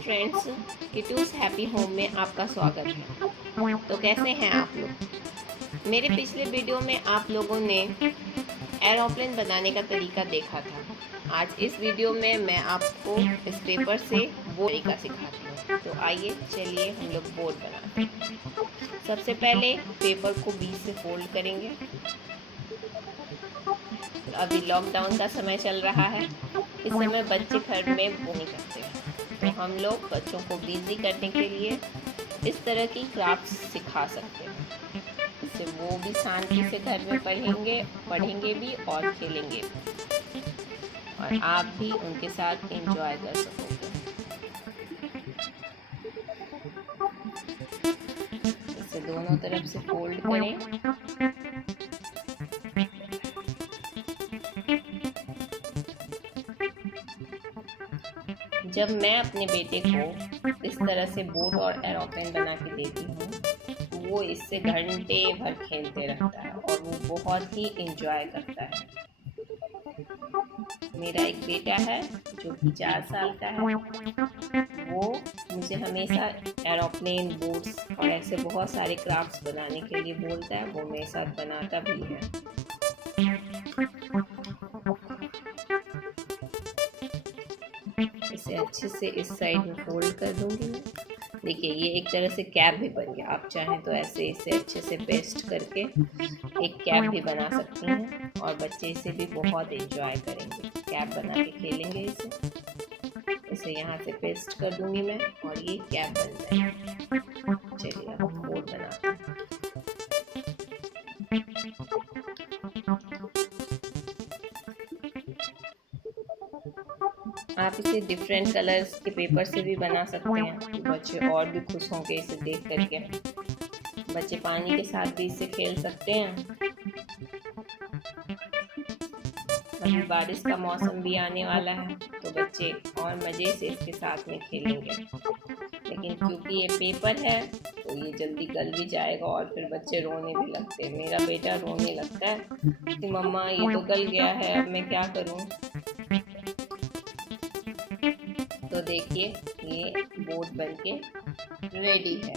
Friends, किटूस happy home में आपका स्वागत है। तो कैसे हैं आप लोग? मेरे पिछले वीडियो में आप लोगों ने एरोप्लेन बनाने का तरीका देखा था। आज इस वीडियो में मैं आपको इस पेपर से बोर्ड तरीका सिखाती हूँ। तो आइए चलिए हम लोग बोर्ड बनाते हैं। सबसे पहले पेपर को बीच से फोल्ड करेंगे। अभी लॉकडाउन का समय चल रहा है, इस समय बच्चे घर में वो नहीं करते हैं, तो हम लोग बच्चों को बिजी करने के लिए इस तरह की क्राफ्ट्स सिखा सकते हैं। इससे वो भी शांति से घर में पढ़ेंगे भी और खेलेंगे भी, और आप भी उनके साथ एंजॉय कर सकोगे। इसे दोनों तरफ से फोल्ड करें। जब मैं अपने बेटे को इस तरह से बोट और एरोप्लेन बना के देती हूँ, वो इससे घंटे भर खेलते रहता है और वो बहुत ही एंजॉय करता है। मेरा एक बेटा है जो कि 4 साल का है। वो मुझे हमेशा एरोप्लेन, बोट्स और ऐसे बहुत सारे क्राफ्ट्स बनाने के लिए बोलता है। वो मेरे साथ बनाता भी है। इसे अच्छे से इस साइड में फोल्ड कर दूंगी मैं। देखिए, ये एक तरह से कैप भी बन गया। आप चाहें तो ऐसे इसे अच्छे से पेस्ट करके एक कैप भी बना सकती हैं, और बच्चे इसे भी बहुत एंजॉय करेंगे। कैप बना के खेलेंगे इसे यहाँ से पेस्ट कर दूंगी मैं, और ये कैप बन जाएगी। चलिए अब बोर्ड बनाते हैं। आप इसे डिफरेंट कलर्स के पेपर से भी बना सकते हैं। बच्चे और भी खुश होंगे इसे देख करके। बच्चे पानी के साथ भी इससे खेल सकते हैं। अभी बारिश का मौसम भी आने वाला है, तो बच्चे और मज़े से इसके साथ में खेलेंगे। लेकिन क्योंकि ये पेपर है तो ये जल्दी गल भी जाएगा, और फिर बच्चे रोने भी लगते हैं। मेरा बेटा रोने लगता है कि मम्मा ये तो गल गया है, अब मैं क्या करूं। तो देखिए, ये बोर्ड बनके रेडी है।